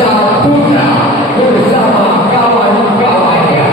Saputra bersama kawan-kawannya.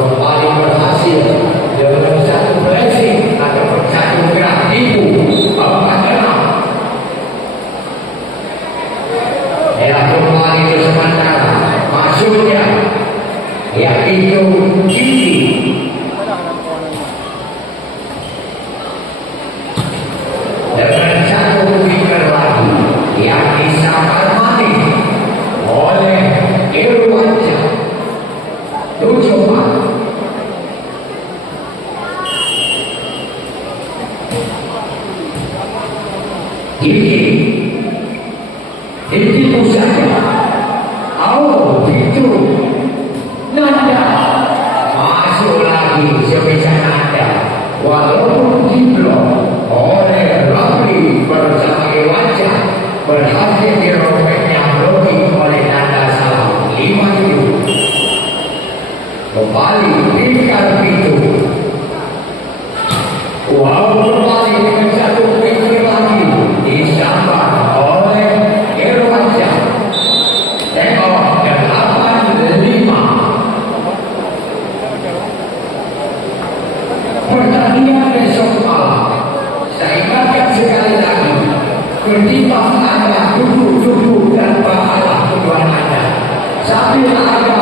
Kembali berhasil berhasil dengan satu blessing ataupun satu gerak tipu 4-6. Era kembali ke sementara maksudnya yaitu Kiki. Dengan satu finger lagi yang disambal manis oleh Irwansyah. Coba ini pusatnya. Oh, itu Nanda masuk lagi sebisa Nanda, walaupun diblok oleh Rafli bersama Irwansyah, berhasil dirobeknya blocking oleh Nanda Salam 5-7. Kembali tinggal pintu. Wow, kembali dengan satu pintu lagi disambar oleh Irwansyah. Tengok 8-5. Pertandingan besok malam, saya ingatkan sekali lagi, ketimbang Anda duduk dan pahala tujuan Anda, sambil Anda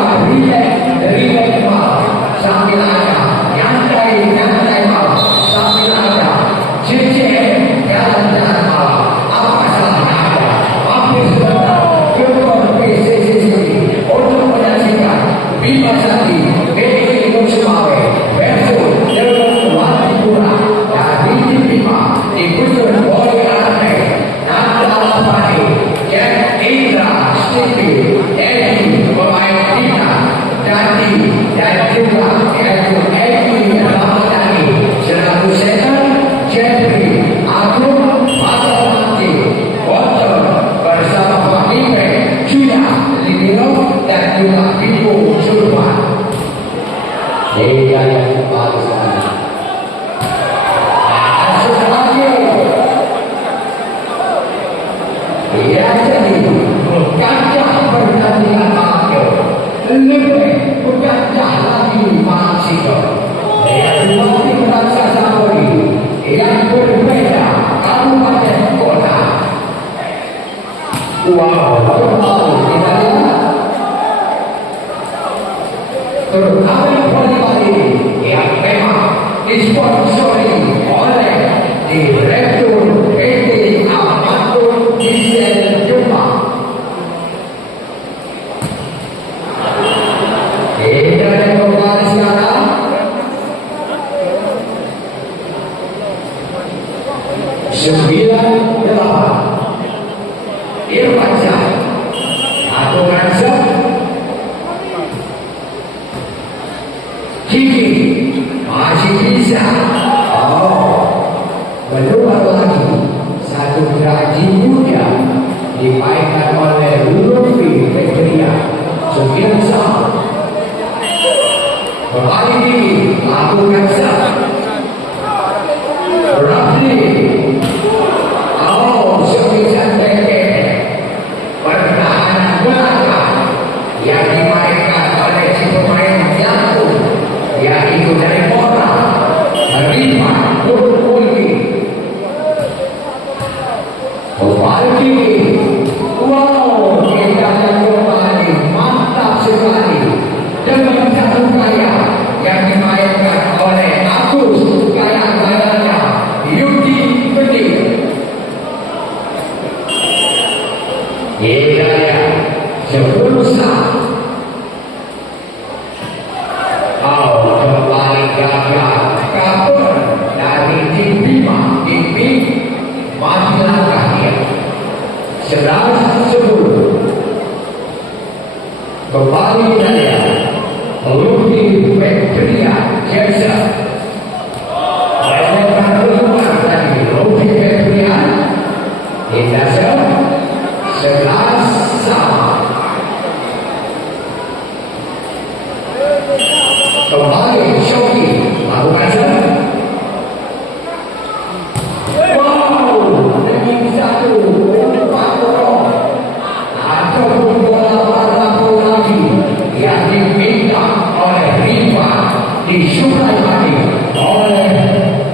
relax malam, sambil Anda nyantai malam, sambil Anda jejer jalan-jalan malam, apa salahnya Anda mampir sebentar ke PCC untuk menyaksikan Bima Sakti BI Sumawe versus dengan Wati Pura dan Binti Bima dikhusus oleh Anne Nanda Lapani, Jack Indra, Stevie, Edi, pemain Tina, Dandi, dan juga yaitu Edi Ramadhani selaku setan, Jeffrey, Agung, Mati, Walter bersama Fahime, Julia, Lidino, dan juga Bibu Sulman. Dia yang kembali sekarang. Masuk lagi. Dia jadi berkancah pertandingan malam. Lebih berkancah lagi maksudnya. Dia berlatih merasa Sapori yang berbeda kabupaten kota. Wow, kembali kita lihat. Turnamen voli yang memang disponsori oleh Direktur PT Amatur Diesel Jombang. Kita yang kembali sekarang. Sembilan 8 Irwansyah atau Ransom Kiki masih bisa. Keluar lagi satu gerak jibunya dimainkan oleh Ludovi Petria 9 sama. Kembali ini lakukan sah Rafli. Sebisa pendek pertahanan belakang yang dimainkan oleh si pemain jatuh, yaitu dari Mora Rima Nurulki. Kembali, wow, kita kembali mantap sekali dengan satu gaya yang dimainkan oleh Agus, gaya-gayanya Yudi Pedik. Hidayah 10 saat. Kembali gagal kabur dari tim Bima. Tim mati langkah dia 11-10. Kembali Hidayah Ludovi Petria Jasa melakukan keluar dari Ludovi Petria Jasa 11 sama. Kembali Shoki lakukan serang. Wow, dengan satu 4-0 ataupun bola lagi yang lagi oleh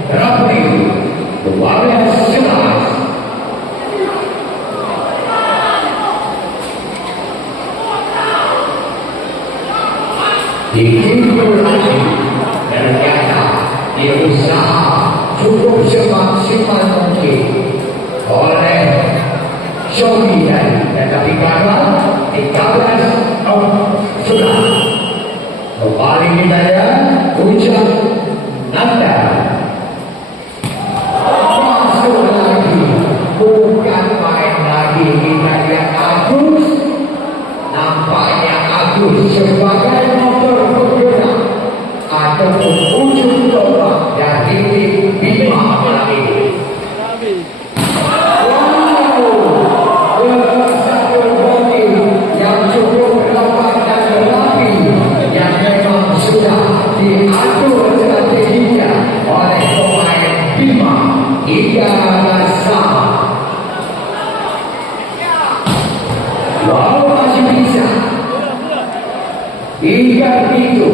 referee 12-11. Dihimpun lagi ternyata diusaha cukup semaksimal mungkin oleh Shogi tetapi gagal 13 sudah kembali kita ya Ujang Nanda masuk lagi bukan main lagi kita lihat Agus nampaknya Agus sebagai motor bergerak ataupun ujung tombak dan titik Bima lagi. Diatur strateginya oleh pemain Bima hingga sama. Wow, masih bisa hingga itu.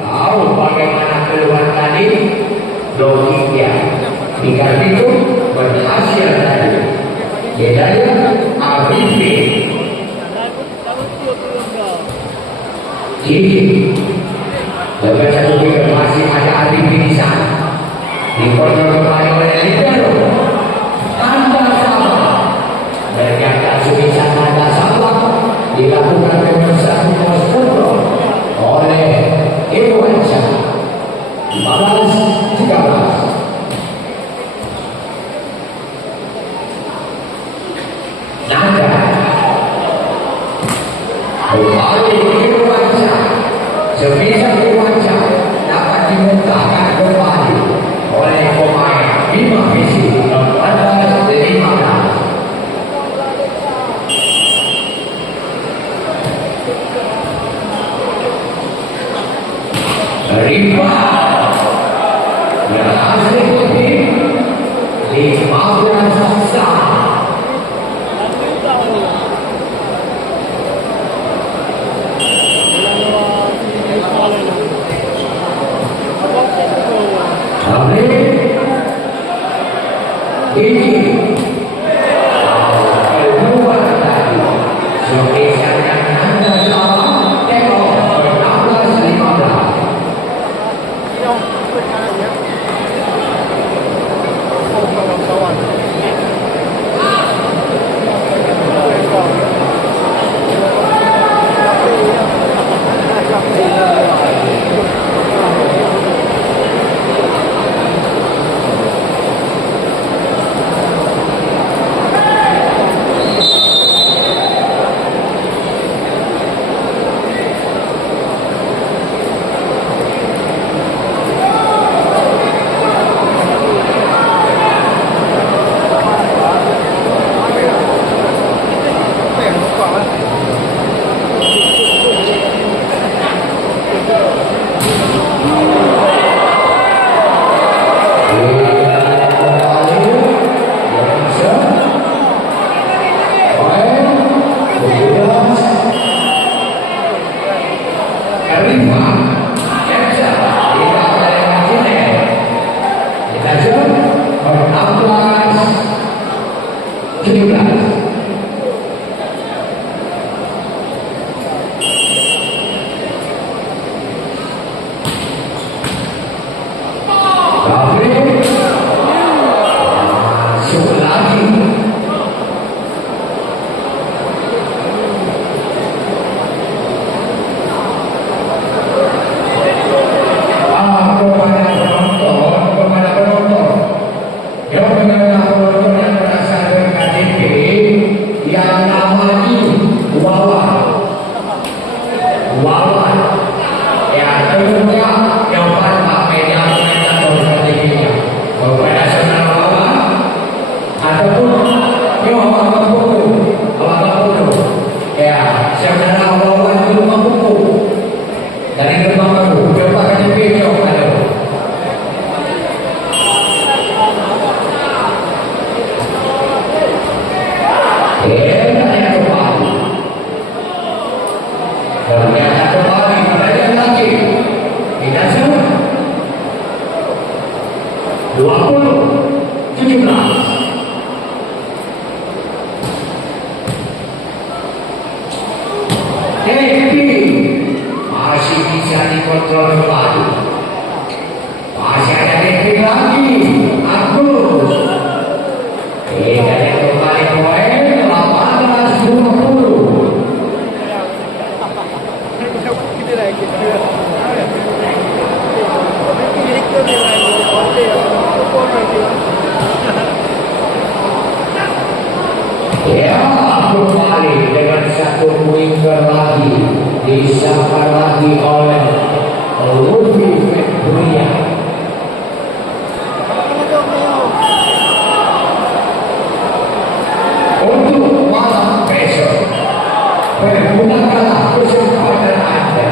Tahu bagaimana keluar tadi logiknya hingga itu berhasil tadi. Hidayah Afifi ini dengan satu pikir masih ada Afifi di sana di korner kembali oleh Libero tanda salah ternyata sebisa tanda salah dilakukan dengan satu kontrol oleh Irwansyah 15-13. Nanda kembali Irwansyah sebisa Irwansyah dapat dimuntahkan kembali oleh pemain Bima Visi 14-15. Riva berhasil lebih 15 sama. Ini keluar tadi sebisanya Nanda salah tengok 16-15. ternyata kembali belajar lagi tidak sama 20-17. Masih bisa dikontrol kembali. Masih ada Devi lagi. Agus. Dan yang kembali poin 18-20. Ya, kembali dengan satu winger lagi disahkan lagi oleh Luffy Februari. Untuk malam besok pergunakanlah kesempatan Anda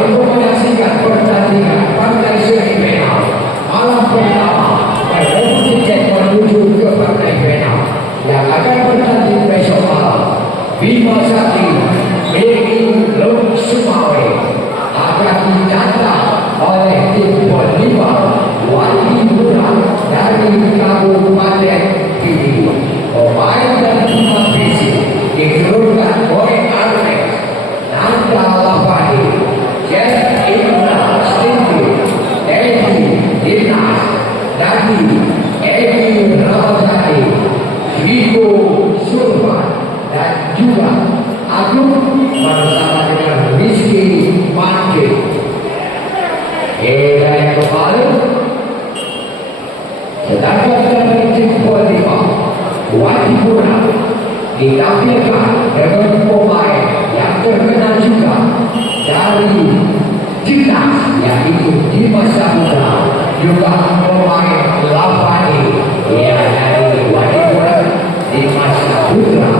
untuk menyaksikan pertandingan partai semifinal malam pertama dan tiket menuju ke partai final yang akan bertanding besok malam. Bima Sakti Beki Lung Sumawe akan ditantang oleh tim Polima Wali Muda dari Kabupaten Pidi. Pemain dan timah visi dikeluarkan oleh Arnes Nanda Lavani, Jeff Ibna Stinky, Edi Dinas, Dadi Edi Ramadhani, Viko Surman, dan juga Agung bersama dengan Rizky Manje. Kita yang kembali sedangkan dari tim Polima Wajibuna ditampilkan dengan pemain yang terkenal juga dari timnas yaitu Dimas Saputra, juga pemain Lavani yang dari Wajibuna Dimas Saputra.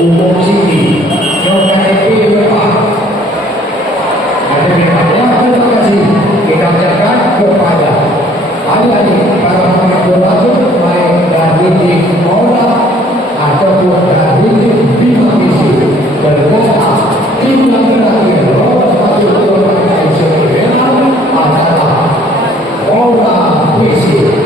Umum Siti, yang KTP Bapak. Terima kasih kita ucapkan kepada adik-adik para pengabdi baik dari tim Mola ataupun dari tim Bima Visi. Ternyata tim yang terakhir lolos masuk ke partai semifinal adalah Mola Visi.